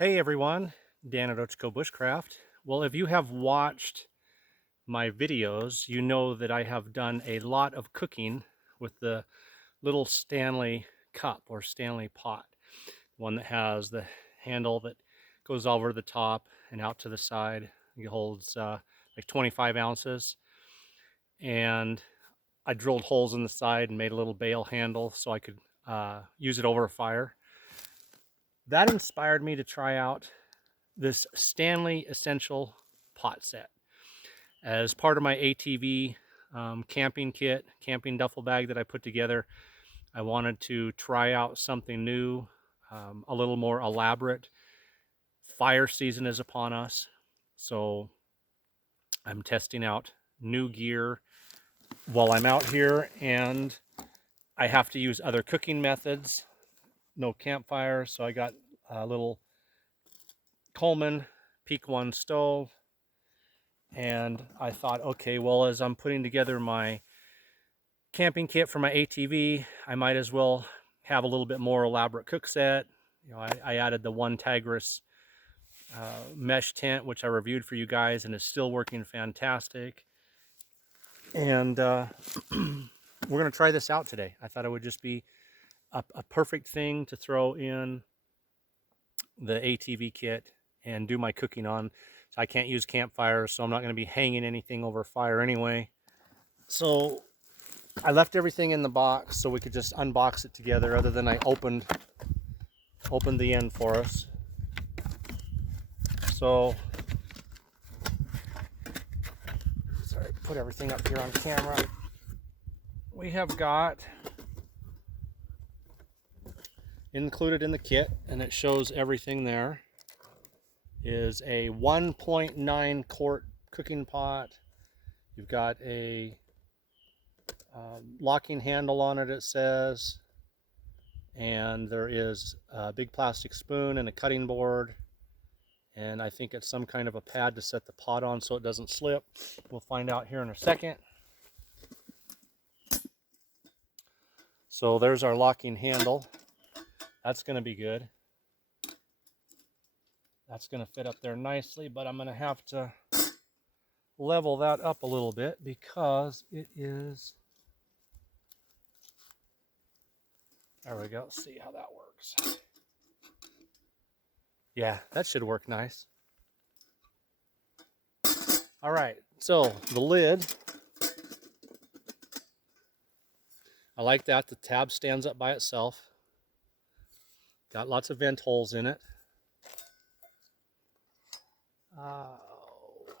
Hey everyone, Dan at Bushcraft. Well, if you have watched my videos, you know that I have done a lot of cooking with the little Stanley cup or Stanley pot, one that has the handle that goes over the top and out to the side. It holds like 25 ounces. And I drilled holes in the side and made a little bail handle so I could use it over a fire. That inspired me to try out this Stanley Essential pot set as part of my ATV camping kit, camping duffel bag that I put together. I wanted to try out something new, a little more elaborate. Fire season is upon us, so I'm testing out new gear while I'm out here, and I have to use other cooking methods. No campfire, so I got a little Coleman Peak 1 stove. And I thought, okay, well, as I'm putting together my camping kit for my ATV, I might as well have a little bit more elaborate cook set. You know, I added the one Tigris mesh tent, which I reviewed for you guys, and is still working fantastic. And we're going to try this out today. I thought it would just be a perfect thing to throw in the ATV kit and do my cooking on. So I can't use campfires, so I'm not going to be hanging anything over fire anyway. So I left everything in the box so we could just unbox it together, other than I opened the end for us. So, sorry, put everything up here on camera. We have got included in the kit, and it shows everything there, is a 1.9 quart cooking pot. You've got a locking handle on it, it says, and there is a big plastic spoon and a cutting board, and I think it's some kind of a pad to set the pot on so it doesn't slip. We'll find out here in a second. So there's our locking handle. That's going to be good. That's going to fit up there nicely, but I'm going to have to level that up a little bit because it is... There we go. Let's see how that works. Yeah, that should work nice. All right, so the lid. I like that. The tab stands up by itself. Got lots of vent holes in it.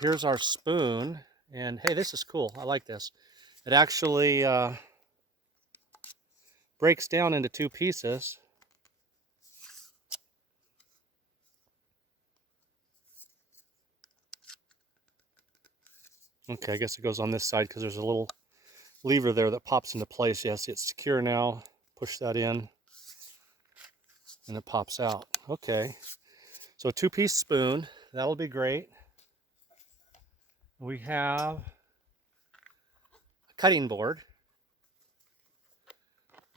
Here's our spoon. And hey, this is cool. I like this. It actually breaks down into two pieces. Okay, I guess it goes on this side because there's a little lever there that pops into place. Yes, it's secure now. Push that in and it pops out. Okay, so a two-piece spoon. That'll be great. We have a cutting board,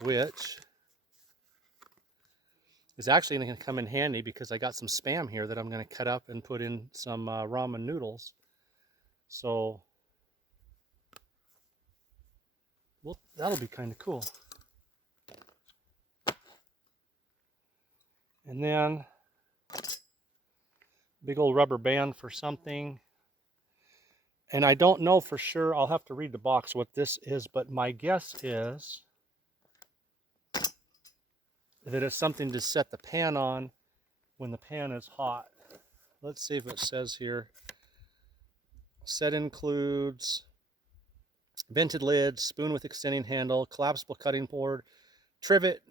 which is actually going to come in handy because I got some Spam here that I'm going to cut up and put in some ramen noodles. So, well, that'll be kind of cool. And then big old rubber band for something. And I don't know for sure. I'll have to read the box what this is, but my guess is that it's something to set the pan on when the pan is hot. Let's see if it says here. Set includes vented lid, spoon with extending handle, collapsible cutting board, trivet,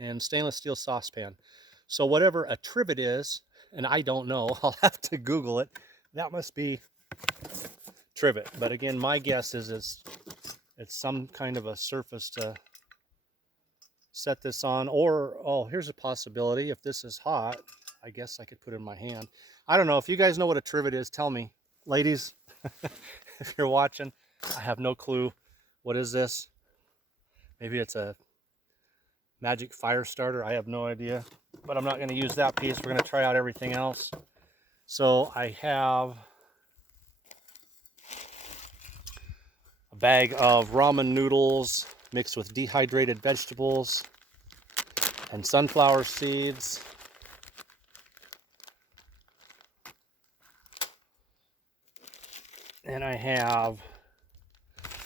and stainless steel saucepan. So whatever a trivet is, and I don't know, I'll have to Google it. That must be trivet. But again, my guess is it's some kind of a surface to set this on. Or, oh, here's a possibility. If this is hot, I guess I could put it in my hand. I don't know. If you guys know what a trivet is, tell me. Ladies, if you're watching, I have no clue. What is this? Maybe it's a magic fire starter. I have no idea, but I'm not going to use that piece. We're going to try out everything else. So I have a bag of ramen noodles mixed with dehydrated vegetables and sunflower seeds. And I have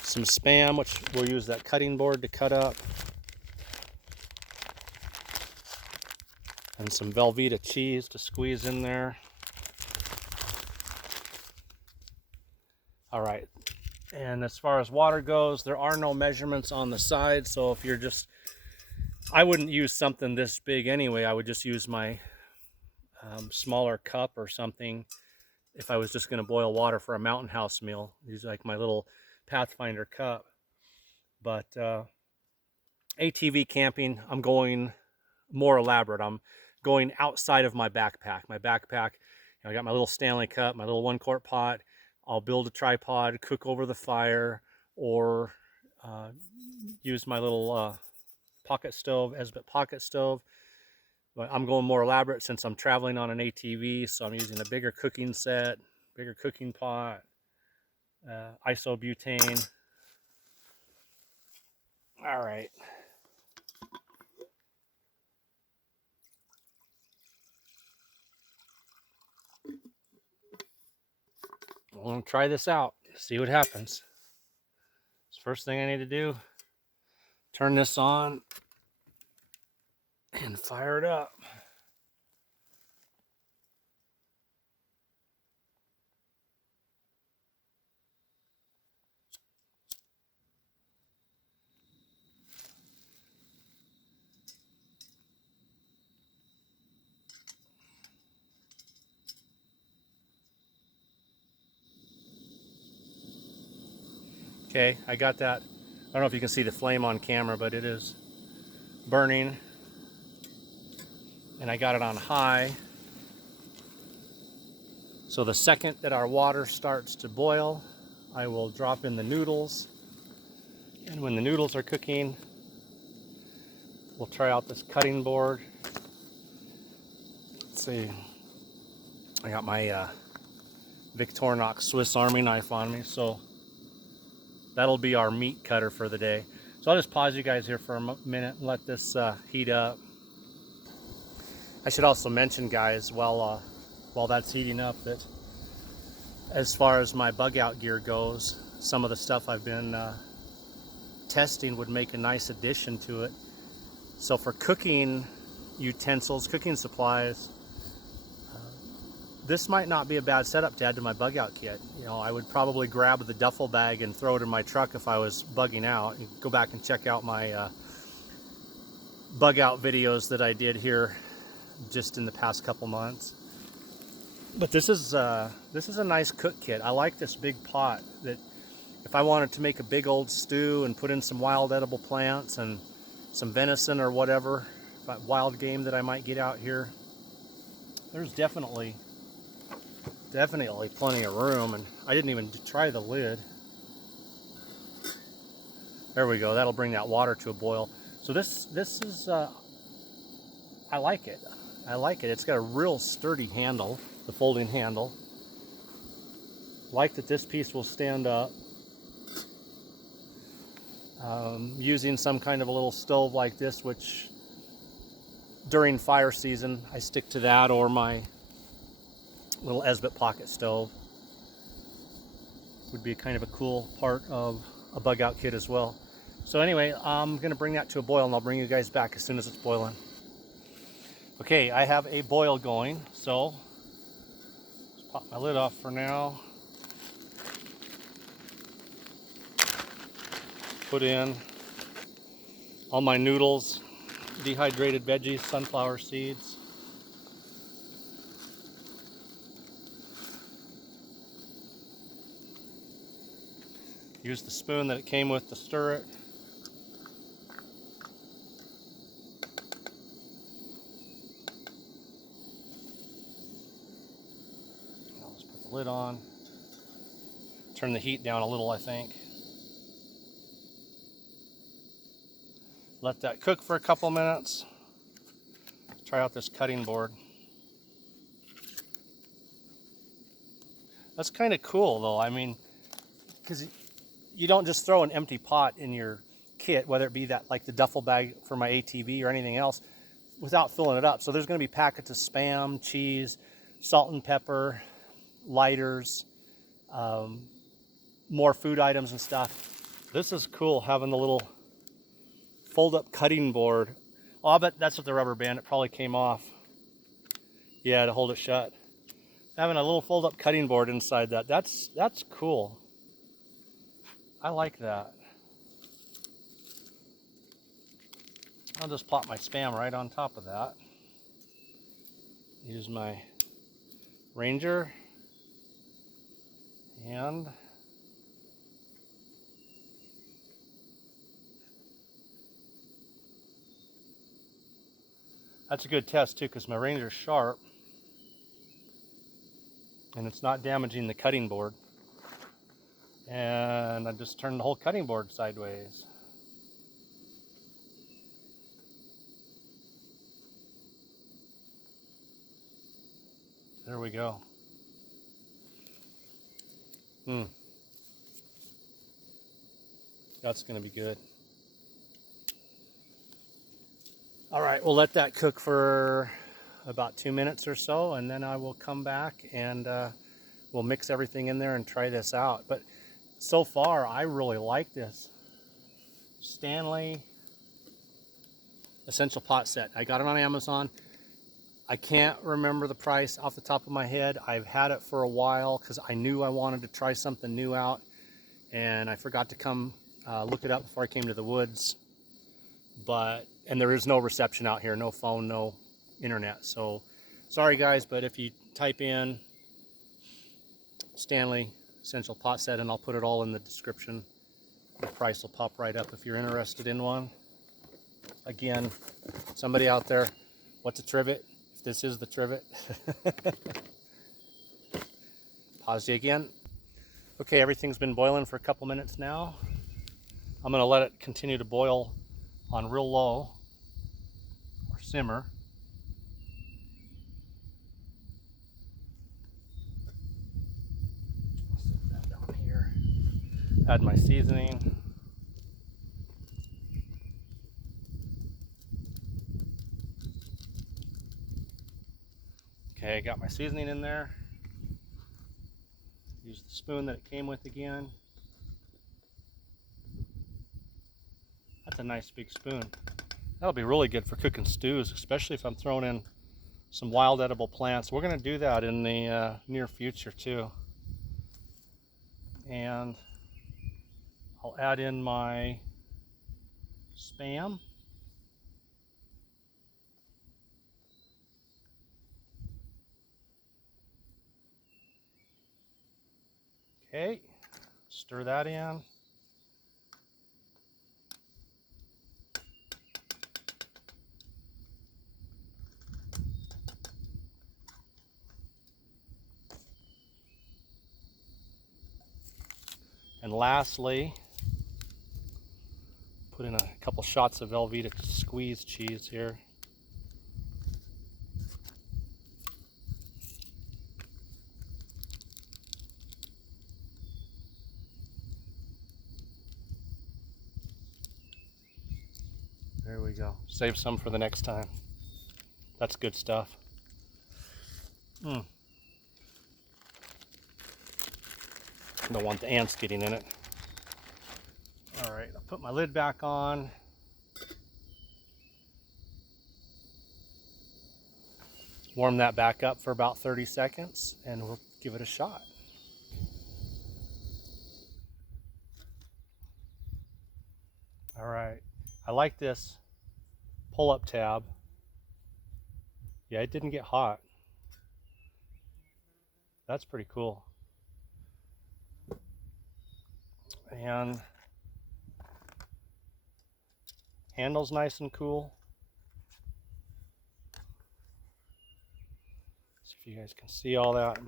some Spam, which we'll use that cutting board to cut up. And some Velveeta cheese to squeeze in there. All right. And as far as water goes, there are no measurements on the side. So if you're just, I wouldn't use something this big anyway. I would just use my smaller cup or something if I was just going to boil water for a Mountain House meal. Use like my little Pathfinder cup. But ATV camping, I'm going more elaborate. I'm going outside of my backpack. My backpack, I got my little Stanley cup, my little 1-quart pot. I'll build a tripod, cook over the fire, or use my little pocket stove, Esbit pocket stove. But I'm going more elaborate since I'm traveling on an ATV, so I'm using a bigger cooking set, bigger cooking pot, isobutane. All right. I'm going to try this out, see what happens. First thing I need to do, turn this on and fire it up. Okay, I got that. I don't know if you can see the flame on camera, but it is burning. And I got it on high. So the second that our water starts to boil, I will drop in the noodles. And when the noodles are cooking, we'll try out this cutting board. Let's see. I got my Victorinox Swiss Army knife on me, so that'll be our meat cutter for the day. So I'll just pause you guys here for a minute and let this heat up. I should also mention, guys, while that's heating up, that as far as my bug out gear goes, some of the stuff I've been testing would make a nice addition to it. So for cooking utensils, cooking supplies, this might not be a bad setup to add to my bug out kit. You know, I would probably grab the duffel bag and throw it in my truck if I was bugging out. You can go back and check out my bug out videos that I did here just in the past couple months. But this is a nice cook kit. I like this big pot that if I wanted to make a big old stew and put in some wild edible plants and some venison or whatever, wild game that I might get out here, there's definitely plenty of room. And I didn't even try the lid. There we go. That'll bring that water to a boil. So this is I like it. I like it. It's got a real sturdy handle, the folding handle. Like that this piece will stand up. Using some kind of a little stove like this, which during fire season I stick to that, or my little Esbit pocket stove would be kind of a cool part of a bug out kit as well. So anyway, I'm going to bring that to a boil and I'll bring you guys back as soon as it's boiling. Okay, I have a boil going, so let's pop my lid off for now. Put in all my noodles, dehydrated veggies, sunflower seeds. Use the spoon that it came with to stir it. I'll just put the lid on. Turn the heat down a little, I think. Let that cook for a couple minutes. Try out this cutting board. That's kind of cool though. I mean, because you don't just throw an empty pot in your kit, whether it be that like the duffel bag for my ATV or anything else, without filling it up. So there's going to be packets of Spam, cheese, salt and pepper, lighters, more food items and stuff. This is cool, having the little fold-up cutting board. Oh, I bet that's what the rubber band, it probably came off. Yeah, to hold it shut. Having a little fold-up cutting board inside that, that's cool. I like that. I'll just plop my Spam right on top of that. Use my Ranger and that's a good test too, because my Ranger's sharp and it's not damaging the cutting board. And I just turned the whole cutting board sideways. There we go. That's going to be good. All right, we'll let that cook for about 2 minutes or so, and then I will come back and we'll mix everything in there and try this out. But so far, I really like this Stanley Essential Pot Set. I got it on Amazon. I can't remember the price off the top of my head. I've had it for a while because I knew I wanted to try something new out, and I forgot to come look it up before I came to the woods. And there is no reception out here, no phone, no internet. So sorry guys, but if you type in Stanley Essential Pot Set, and I'll put it all in the description, the price will pop right up if you're interested in one. Again, somebody out there, what's a trivet? If this is the trivet. Pause you again. Okay, everything's been boiling for a couple minutes now. I'm going to let it continue to boil on real low or simmer. Set that down here. Add my seasoning. Okay, got my seasoning in there. Use the spoon that it came with again. That's a nice big spoon. That'll be really good for cooking stews, especially if I'm throwing in some wild edible plants. We're going to do that in the near future too. And I'll add in my Spam. Okay, stir that in. And lastly, put in a couple shots of Velveeta squeeze cheese here. There we go. Save some for the next time. That's good stuff. Don't want the ants getting in it. All right, I'll put my lid back on. Warm that back up for about 30 seconds and we'll give it a shot. All right, I like this pull-up tab. Yeah, it didn't get hot. That's pretty cool. And handle's nice and cool. See if you guys can see all that.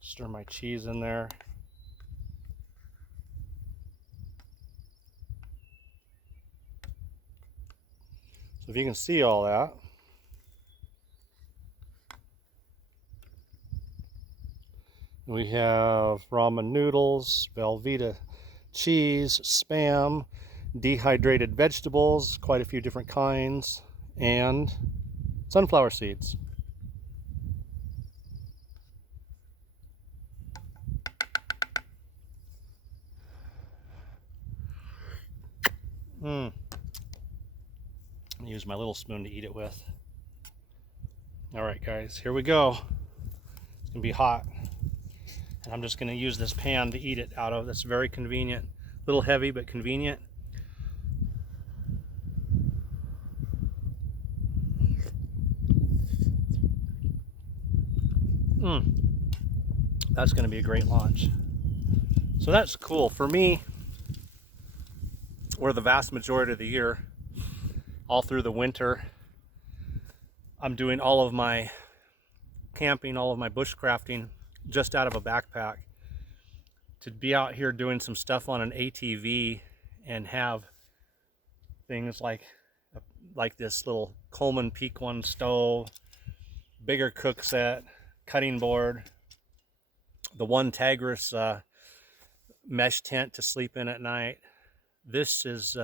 Stir my cheese in there. So if you can see all that, we have ramen noodles, Velveeta cheese, Spam, dehydrated vegetables, quite a few different kinds, and sunflower seeds. Use my little spoon to eat it with. All right, guys, here we go. It's gonna be hot, and I'm just gonna use this pan to eat it out of. That's very convenient. A little heavy, but convenient. That's gonna be a great launch. So that's cool. For me, where the vast majority of the year, all through the winter, I'm doing all of my camping, all of my bushcrafting just out of a backpack. To be out here doing some stuff on an ATV and have things like this little Coleman Peak 1 stove, bigger cook set, cutting board, the one Tagris mesh tent to sleep in at night. This is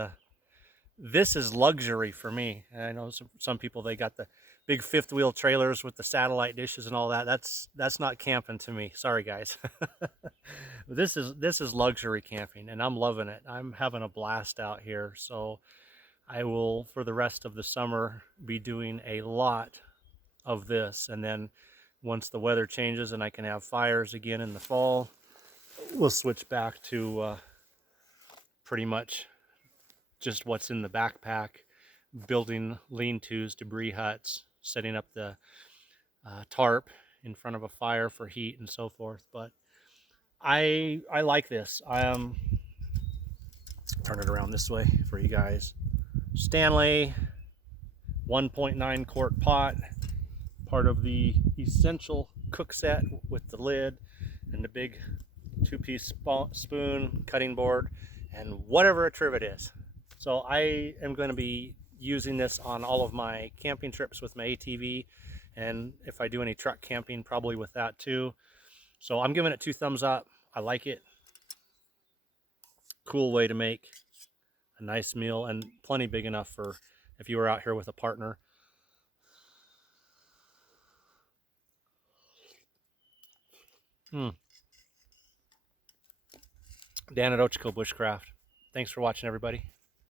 luxury for me. And I know some people, they got the big fifth wheel trailers with the satellite dishes and all that. That's not camping to me. Sorry, guys. This is luxury camping, and I'm loving it. I'm having a blast out here. So I will, for the rest of the summer, be doing a lot of this. And then once the weather changes and I can have fires again in the fall, we'll switch back to pretty much just what's in the backpack, building lean-tos, debris huts, setting up the tarp in front of a fire for heat and so forth. But I like this. Turn it around this way for you guys. Stanley 1.9 quart pot, part of the essential cook set with the lid and the big 2-piece spoon, cutting board, and whatever a trivet is. So I am going to be using this on all of my camping trips with my ATV, and if I do any truck camping, probably with that too. So I'm giving it 2 thumbs up. I like it. Cool way to make a nice meal, and plenty big enough for if you were out here with a partner. Dan at Bushcraft. Thanks for watching, everybody.